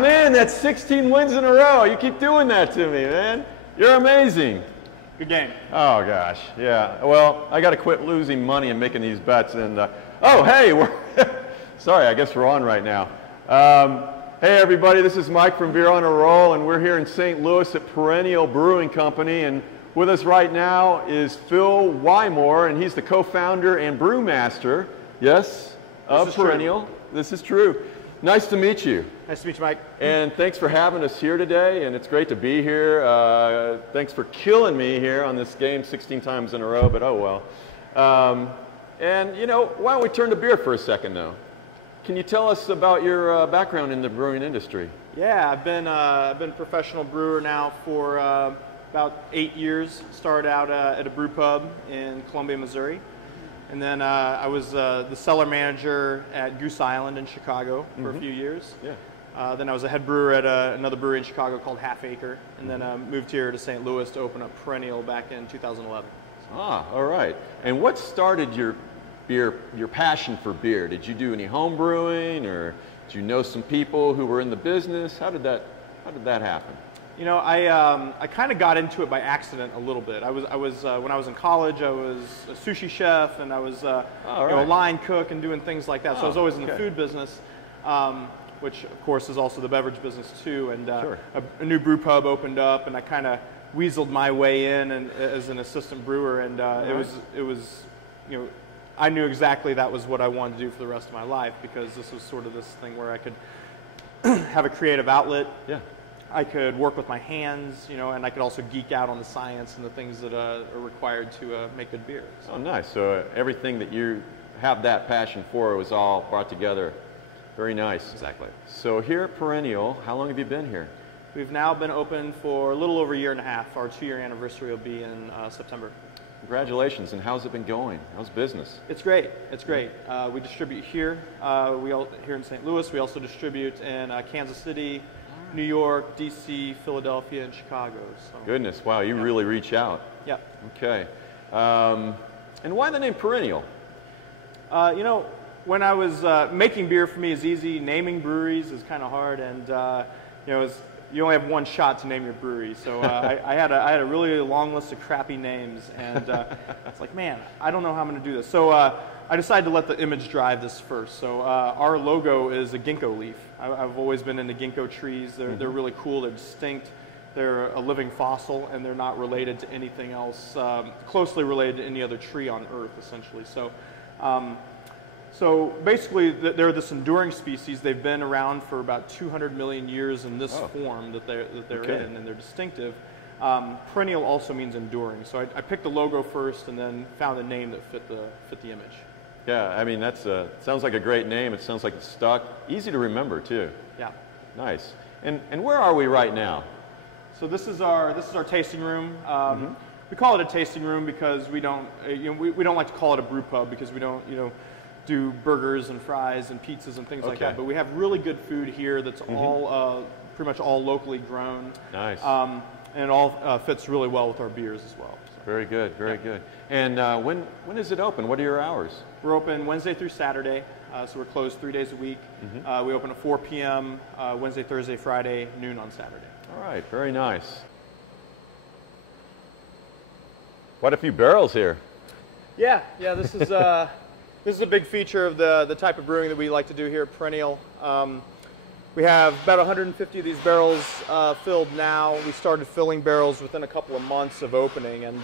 Man, that's 16 wins in a row. You keep doing that to me, man. You're amazing. Good game. Oh, gosh, yeah. Well, I got to quit losing money and making these bets. And oh, hey, sorry, I guess we're on right now. Hey, everybody, this is Mike from Beer on a Roll, and we're here in St. Louis at Perennial Brewing Company. And with us right now is Phil Wymore, and he's the co-founder and brewmaster, yes, of Perennial. This is true. Nice to meet you. Nice to meet you, Mike. And thanks for having us here today, and it's great to be here. Thanks for killing me here on this game 16 times in a row, but oh well. And, you know, why don't we turn to beer for a second, though? Can you tell us about your background in the brewing industry? Yeah, I've been a professional brewer now for about 8 years. Started out at a brew pub in Columbia, Missouri. And then I was the cellar manager at Goose Island in Chicago for a few years. Yeah. Then I was a head brewer at another brewery in Chicago called Half Acre. And then moved here to St. Louis to open up Perennial back in 2011. Ah, all right. And what started your passion for beer? Did you do any home brewing, or did you know some people who were in the business? How did that happen? You know, I kind of got into it by accident a little bit. I was when I was in college, I was a sushi chef, and I was you know, a line cook and doing things like that. So I was always in the food business, which of course is also the beverage business too. And a new brew pub opened up, and I kind of weaseled my way in and as an assistant brewer, and it was you know, I knew exactly that was what I wanted to do for the rest of my life, because this was sort of this thing where I could have a creative outlet. Yeah. I could work with my hands, you know, and I could also geek out on the science and the things that are required to make good beer. So. Oh, nice. So everything that you have that passion for was all brought together. Very nice. Exactly. So here at Perennial, how long have you been here? We've now been open for a little over a year and a half. Our 2-year anniversary will be in September. Congratulations. And how's it been going? How's business? It's great. It's great. We distribute here. Here in St. Louis. We also distribute in Kansas City, New York, DC, Philadelphia, and Chicago. So. Goodness, wow, you really reach out. Yeah. Okay. And why the name Perennial? You know, when I was making beer, for me is easy. Naming breweries is kind of hard, and you know, you only have one shot to name your brewery. So I had a really long list of crappy names, and it's like, man, I don't know how I'm going to do this. So I decided to let the image drive this first. So our logo is a ginkgo leaf. I've always been into ginkgo trees. They're really cool. They're distinct. They're a living fossil, and they're not related to anything else, closely related to any other tree on Earth, essentially. So, so basically, they're this enduring species. They've been around for about 200 million years in this form that they're in, and they're distinctive. Perennial also means enduring. So I picked the logo first, and then found a name that fit the image. Yeah, I mean, that's sounds like a great name. It sounds like it's stuck. Easy to remember, too. Yeah. Nice. And where are we right now? So this is our tasting room. We call it a tasting room because we don't we don't like to call it a brew pub, because we don't do burgers and fries and pizzas and things like that. But we have really good food here that's all pretty much all locally grown. Nice. And it all fits really well with our beers as well. So. Very good, very good. And when is it open? What are your hours? We're open Wednesday through Saturday, so we're closed 3 days a week. We open at 4 p.m. Wednesday, Thursday, Friday, noon on Saturday. All right, very nice. Quite a few barrels here. Yeah, this is this is a big feature of the type of brewing that we like to do here at Perennial. We have about 150 of these barrels filled now. We started filling barrels within a couple of months of opening, and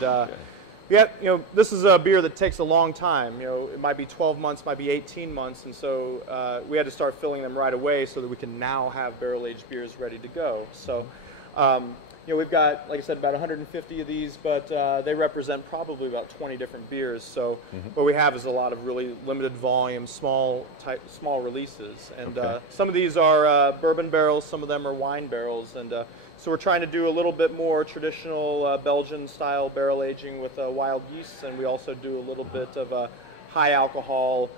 this is a beer that takes a long time. It might be 12 months, might be 18 months, and so we had to start filling them right away so that we can now have barrel-aged beers ready to go. So, we've got, like I said, about 150 of these, but they represent probably about 20 different beers. So what we have is a lot of really limited volume, small releases. And some of these are bourbon barrels, some of them are wine barrels. And so we're trying to do a little bit more traditional Belgian-style barrel aging with wild yeasts, and we also do a little bit of high alcohol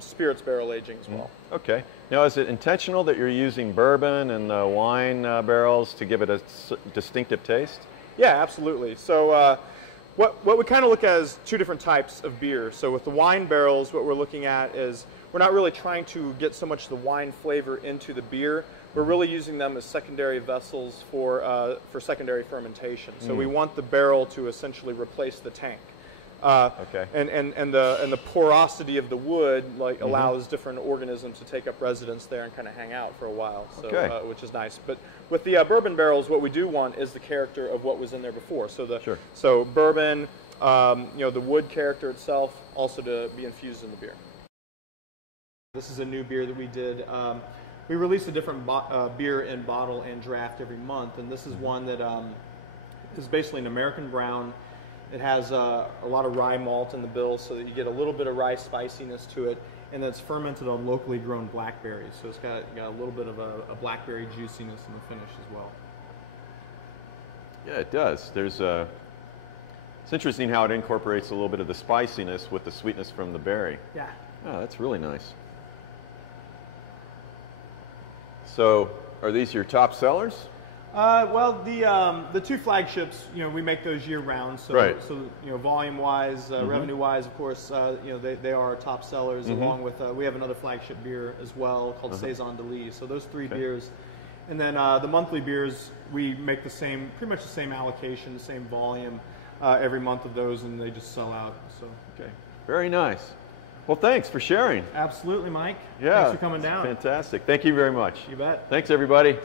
spirits barrel aging as well. Okay. Now, is it intentional that you're using bourbon and wine barrels to give it a distinctive taste? Yeah, absolutely. So what we kind of look at is two different types of beer. So with the wine barrels, what we're looking at is we're not really trying to get so much the wine flavor into the beer. We're really using them as secondary vessels for secondary fermentation. So we want the barrel to essentially replace the tank. Okay. And the porosity of the wood allows different organisms to take up residence there and kind of hang out for a while, so, which is nice. But with the bourbon barrels, what we do want is the character of what was in there before. So so bourbon, you know, the wood character itself, also to be infused in the beer. This is a new beer that we did. We release a different beer in bottle and draft every month, and this is one that is basically an American brown. It has a lot of rye malt in the bill, so that you get a little bit of rye spiciness to it, and it's fermented on locally grown blackberries, so it's got a little bit of a blackberry juiciness in the finish as well. Yeah, it does. There's it's interesting how it incorporates a little bit of the spiciness with the sweetness from the berry. Yeah. Oh, that's really nice. So, are these your top sellers? Well, the two flagships, you know, we make those year round. So, so you know, volume-wise, revenue-wise, of course, you know, they are our top sellers. Along with we have another flagship beer as well called Saison de Lis. So those three beers, and then the monthly beers, we make the same, pretty much the same allocation, the same volume every month of those, and they just sell out. So very nice. Well, thanks for sharing. Absolutely, Mike. Yeah, thanks for coming down. Fantastic. Thank you very much. You bet. Thanks, everybody.